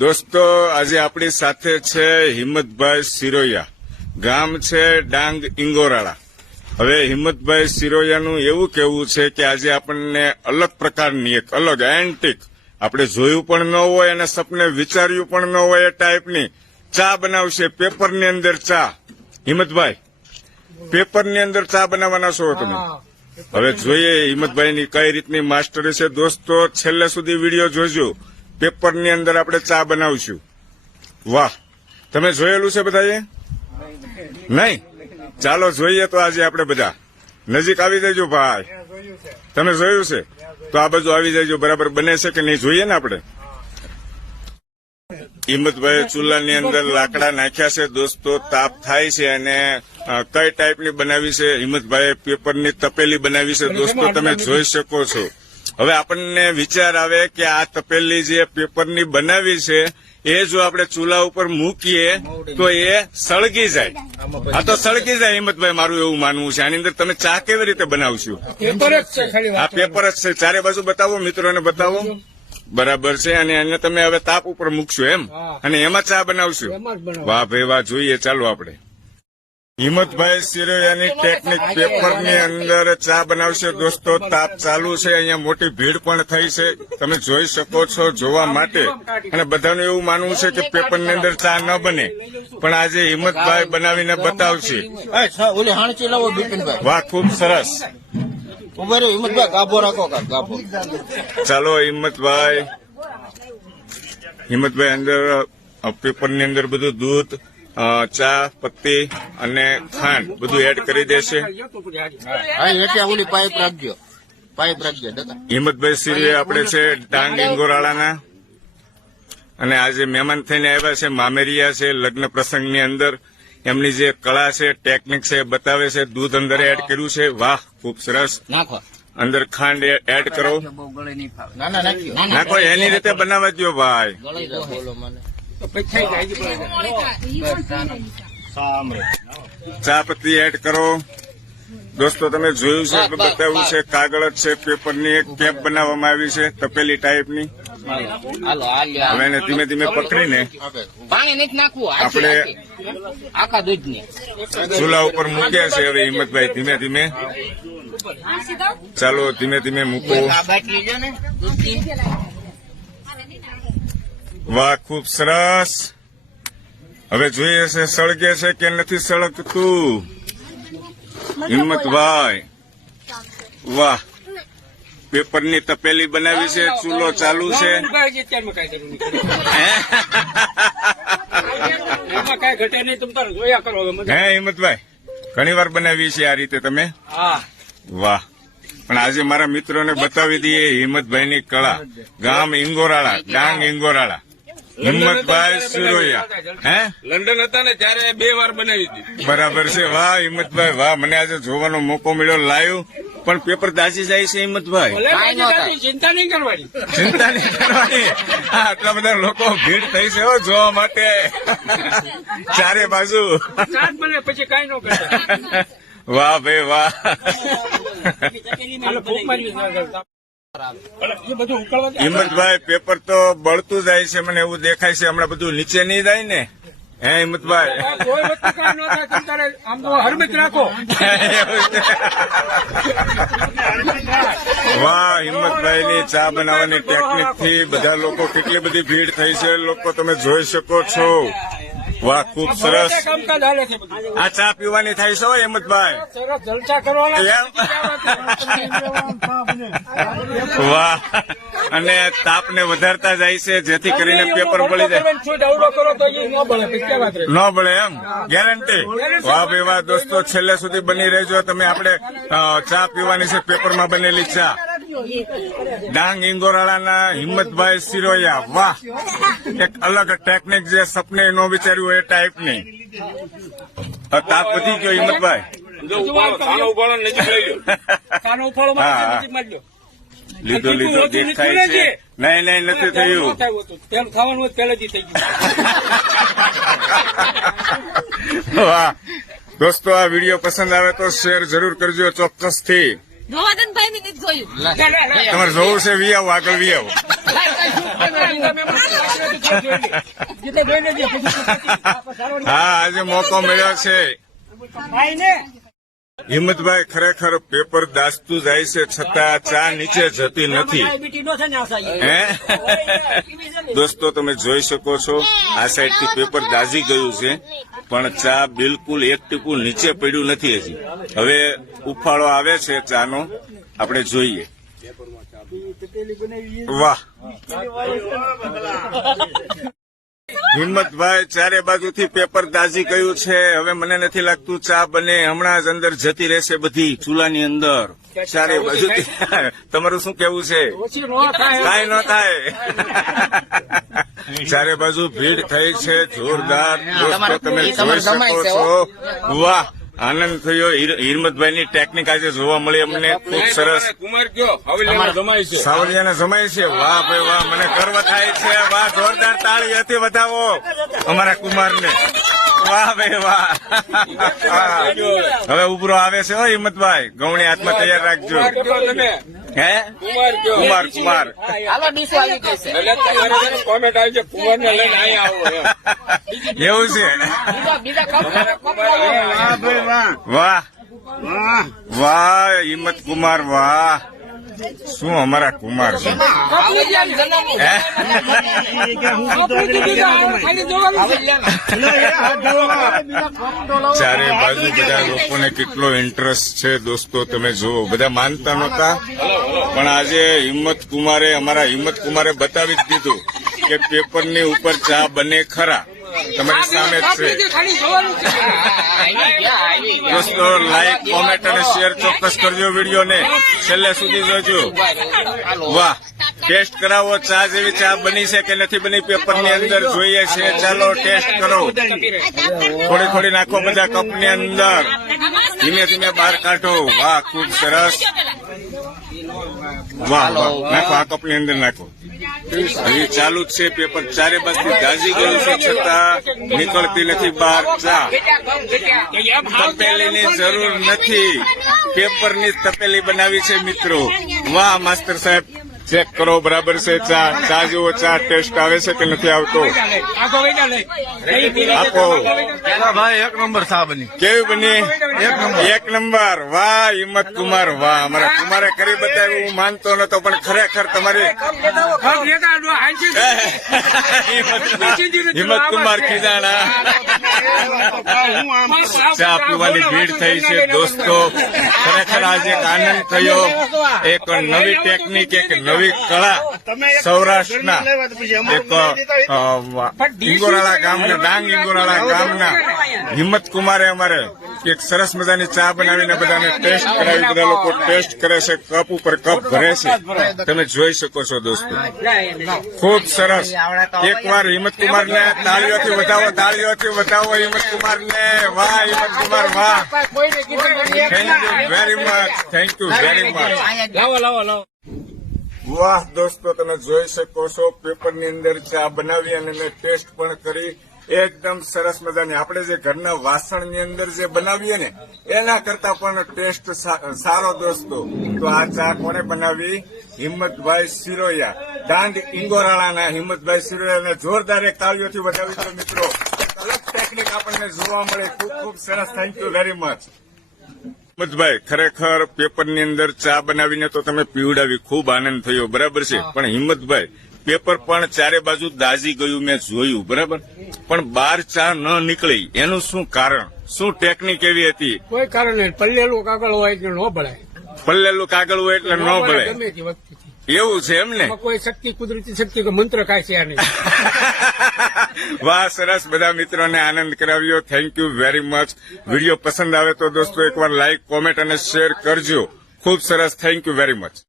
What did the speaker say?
દોસ્તો આજે આપણી સાથે છે હિંમતભાઈ સિરોયા, ગામ છે ડાંગ ઇંગોરાળા। હવે હિંમતભાઈ સિરોયાનું એવું કહેવું છે કે આજે આપણને અલગ પ્રકારની એક અલગ એન્ટિક આપણે જોયું પણ ન હોય અને સપને વિચાર્યું પણ ન હોય એ ટાઈપની ચા બનાવશે। પેપરની અંદર ચા। હિંમતભાઈ, પેપરની અંદર ચા બનાવવાના છો તમે? હવે જોઈએ હિંમતભાઈની કઈ રીતની માસ્ટરી છે। દોસ્તો છેલ્લે સુધી વિડીયો જોજો। પેપરની અંદર આપણે ચા બનાવશું। વાહ, તમે જોયેલું છે બધાએ? નહીં? ચાલો જોઈએ તો આજે આપણે બધા નજીક આવી જજો ભાઈ। તમે જોયું છે તો આ બાજુ આવી જજો। બરાબર બને છે કે નહીં જોઈએ ને આપણે। હિંમતભાઈ ચૂલાની અંદર લાકડા નાખ્યા છે દોસ્તો, તાપ થાય છે અને કઈ ટાઈપની બનાવી છે? હિંમતભાઈ પેપરની તપેલી બનાવી છે દોસ્તો, તમે જોઈ શકો છો। હવે આપણને વિચાર આવે કે આ તપેલી જે પેપરની બનાવી છે એ જો આપણે ચૂલા ઉપર મૂકીએ તો એ સળગી જાય। આ તો સળગી જાય હિંમતભાઈ, મારું એવું માનવું છે। આની અંદર તમે ચા કેવી રીતે બનાવશો? આ પેપર જ છે। ચારે બાજુ બતાવો, મિત્રોને બતાવો। બરાબર છે। અને એને તમે હવે તાપ ઉપર મૂકશો એમ, અને એમાં ચા બનાવશો? વાહ ભાઈ વાહ, જોઈએ ચાલો આપણે। હિંમતભાઈ સિરોયાની ટેકનિક પેપરની અંદર ચા બનાવશે દોસ્તો। તાપ ચાલુ છે, અહીંયા મોટી ભીડ પણ થઈ છે, તમે જોઈ શકો છો જોવા માટે। અને બધાનું એવું માનવું છે કે પેપરની અંદર ચા ન બને, પણ આજે હિંમતભાઈ બનાવીને બતાવશે। વાહ, ખૂબ સરસ। હિંમતભાઈ ગાભો રાખો, ગાભો। ચાલો હિંમતભાઈ અંદર પેપરની અંદર બધું દૂધ, ચા પત્તી અને ખાંડ બધું એડ કરી દેશે। પાઇપ રાખજો, પાઇપ રાખજો દાદા। હિંમતભાઈ સિરોયા આપણે છે ડાંગ ઇંગોરાળાના, અને આજે મહેમાન થઈને આવ્યા છે, મામેરિયા છે લગ્ન પ્રસંગની અંદર। એમની જે કળા છે, ટેકનિક છે બતાવે છે। દૂધ અંદર એડ કર્યું છે। વાહ, ખૂબ સરસ। નાખો અંદર ખાંડ એડ કરો, નાખો, એની રીતે બનાવવા દો ભાઈ। ચા પત્તી એડ કરો દોસ્તો, તમે જોયું છે બતાવ્યું છે। કાગળ જ છે, પેપરની એક કેપ બનાવવામાં આવી છે તપેલી ટાઈપની। હવે એને ધીમે ધીમે પકડીને આપણે આખા દૂધની ચૂલા ઉપર મૂક્યા છે। હવે હિંમતભાઈ ધીમે ધીમે, ચાલો ધીમે ધીમે મૂકો। વાહ, ખૂબ સરસ। હવે જોઈએ છે સળગે છે કે નથી સળગતું। હિંમતભાઈ વાહ, પેપરની તપેલી બનાવી છે, ચૂલો ચાલુ છે। હે હિંમતભાઈ, ઘણી વાર બનાવી છે આ રીતે તમે? વાહ, પણ આજે મારા મિત્રોને બતાવી દઈએ હિંમતભાઈની કળા। ગામ ઇંગોરાળા, ડાંગ ઇંગોરાળા, હિંમતભાઈ સિરોયા। હે લંડન હતા ને ત્યારે 2 વાર બનાવી હતી। બરાબર છે। વાહ હિંમતભાઈ વાહ, મને આજે જોવાનો મોકો મળ્યો લાઈવ। પણ પેપર દાઝી જાય છે હિંમતભાઈ? ચિંતા નહીં કરવાની, ચિંતા નહીં કરવાની। આટલા બધા લોકો ભીડ થઈ છે જોવા માટે ચારે બાજુ। પછી કઈ ન કરતા। વાહ ભાઈ વાહ। હિંમતભાઈ પેપર તો બળતું જાય છે, મને એવું દેખાય છે। હમણાં બધું નીચે નહીં જાય ને? હે હિંમતભાઈ? વાહ, હિંમતભાઈની ચા બનાવવાની ટેકનિક થી બધા લોકો, કેટલી બધી ભીડ થઈ છે લોકો, તમે જોઈ શકો છો। વાહ, ખૂબ સરસ। આ ચા પીવાની થાય છે હિંમતભાઈ? વાહ, અને તાપને વધારતા જાય છે જેથી કરીને પેપર બળી જાય। ન બળે એમ? ગેરંટી? વાહ ભાઈ વાહ દોસ્તો, છેલ્લે સુધી બની રહેજો તમે। આપણે ચા પીવાની છે, પેપરમાં બનેલી ચા। ડાંગ ઇંગોરાળાના હિંમતભાઈ સિરોયા, વાહ, એક અલગ ટેકનિક જે સપને ન વિચાર્યું એ ટાઈપની। તાપ વધી ગયો હિંમતભાઈ? લીધો લીધો દેખાય છે? નહીં નહીં, નથી થયું। ખાવાનું પહેલેથી થઈ ગયું। વાહ દોસ્તો, આ વિડીયો પસંદ આવે તો શેર જરૂર કરજો ચોક્કસથી। ગોવર્ધનભાઈ ને નથી જોયું. તમારે જોવું છે વી આવો, આગળ વી આવો. હા, આજે મોકો મળ્યો છે. હિંમતભાઈ, ખરેખર પેપર દાઝતું જાય છે છતાં ચા નીચે જતી નથી. હે દોસ્તો, તમે જોઈ શકો છો આ સાઈડ થી પેપર દાઝી ગયું છે, પણ ચા બિલકુલ એક ટીપું નીચે પડ્યું નથી હજી. હવે ઉફાળો આવે છે ચાનો, આપણે જોઈએ. વાહ હિંમતભાઈ, ચારે બાજુથી પેપર દાઝી ગયું છે. હવે મને નથી લાગતું ચા બને, હમણાં જ અંદર જતી રહેશે બધી ચૂલાની અંદર ચારે બાજુથી. તમારું શું કેવું છે? કાંઈ ન થાય. ચારે બાજુ ભીડ થઈ છે જોરદાર. દોસ્તો, તમે જોઈ શકો છો. વાહ, આનંદ થયો. હિંમતભાઈ ની ટેકનિક આજે જોવા મળી અમને, ખૂબ સરસ. કુમાર કયો હવેલીમાં જમાય છે. સાવલિયાને જમાય છે. વાહ ભાઈ વાહ, મને ગર્વ થાય છે. વાહ, જોરદાર તાળી હતી વધાવો અમારા કુમારને. વાહ ભાઈ વાહ. હવે ઉભરો આવે છે હો હિંમતભાઈ, ગૌણી હાથમાં તૈયાર રાખજો. કુમાર કયો તમે? હે કુમાર કયો? કુમાર હાલો ડીશો આવી ગઈ છે. એટલે તમારે કોમેન્ટ આવી છે કુમાર ને લઈને અહીંયા આવો એમ. એવું છે. બીજા વાહ વાહ હિંમત કુમાર, વાહ શું અમારા કુમાર છે. હે? ચારે બાજુ બધા લોકોને કેટલો ઇન્ટરેસ્ટ છે દોસ્તો, તમે જુઓ. બધા માનતા નહોતા, પણ આજે હિંમત કુમારે બતાવી જ દીધું કે પેપરની ઉપર ચા બને ખરા. તમારી સામે જ છે. દોસ્તો, લાઈક, કોમેન્ટ અને શેર ચોક્કસ કરજો વિડીયોને, છેલ્લે સુધી જોજો. વાહ, ટેસ્ટ કરાવો. ચા જેવી ચા બની છે કે નથી બની પેપરની અંદર જોઈએ છે. ચાલો ટેસ્ટ કરો. થોડી થોડી નાખો બધા કપની અંદર, ધીમે ધીમે બહાર કાઢો. વાહ, ખૂબ સરસ. વાહ વાહ, નાખો આ કપની અંદર નાખો. હજી ચાલુ જ છે પેપર. ચારે બાજુ દાઝી ગયું છે છતાં નીકળતી નથી બહાર ચા. તપેલીની જરૂર નથી, પેપરની તપેલી બનાવી છે મિત્રો. વાહ માસ્ટર સાહેબ, ચેક કરો બરાબર છે ચા. ચા જેવો ચા ટેસ્ટ આવે છે કે નથી આવતો? આપો ભાઈ, એક નંબર ચા બની. કેવી બની? એક નંબર. વાહ હિંમત કુમાર, વાહ. અમારા કુમારે કરી બતાવ્યું. હું માનતો નતો, પણ ખરેખર તમારી હિંમત કુમાર ખીજાણા. ચા પીવાની ભીડ થઈ છે દોસ્તો. ખરેખર આજે એક આનંદ થયો. એક નવી ટેકનિક, એક નવી કળા સૌરાષ્ટ્રના એક ઇંગોરાળા ગામના, ડાંગ ઇંગોરાળા ગામના હિંમત કુમારે અમારે એક સરસ મજાની ચા બનાવીને બધાને ટેસ્ટ કરાવી. બધા લોકો ટેસ્ટ કરે છે, કપ ઉપર કપ ભરે છે. તમે જોઈ શકો છો દોસ્તો, ખૂબ સરસ. એકવાર હિંમત કુમારને તાળીઓથી વધાવો, તાળીઓથી વધાવો હિંમત કુમારને. વાહ હિંમત કુમાર, વાહ. Thank you very much, thank you very much. વાહ દોસ્તો, તમે જોઈ શકો છો પેપરની અંદર ચા બનાવી અને મેં ટેસ્ટ પણ કરી. એકદમ સરસ મજાની. આપણે જે ઘરના વાસણની અંદર જે બનાવીએ ને એના કરતા પણ ટેસ્ટ સારો દોસ્તો. તો આ ચા કોને બનાવી? હિંમતભાઈ સિરોયા, ડાંગ ઇંગોરાળાના હિંમતભાઈ સિરોયાને જોરદાર એક તાળીઓથી વધાવી દો મિત્રો. અલગ ટેકનિક આપણને જોવા મળે. ખૂબ ખૂબ સરસ. Thank you very much. Himmatbhai, ખરેખર પેપરની અંદર ચા બનાવીને તો તમે પીવડાવી, ખૂબ આનંદ થયો, બરાબર છે. પણ હિંમતભાઈ, પેપર પણ ચારે બાજુ દાઝી ગયું, મેં જોયું, બરાબર. પણ બહાર ચા ન નીકળી, એનું શું કારણ? શું ટેકનિક એવી હતી? કોઈ કારણ નહીં. પલ્લેલું કાગળ હોય કે ન ભળાય. પલ્લેલું કાગળ હોય એટલે ન ભળે, ગમે તે વખતે એવું છે એમ ને? કોઈ શક્તિ, કુદરતી શક્તિ કે મંત્ર કાંઈ છે નહીં. વાહ, સરસ. બધા મિત્રોને આનંદ કરાવ્યો. Thank you very much. Video પસંદ આવે તો દોસ્તો એકવાર લાઈક, કોમેન્ટ અને શેર કરજો. ખૂબ સરસ. Thank you very much.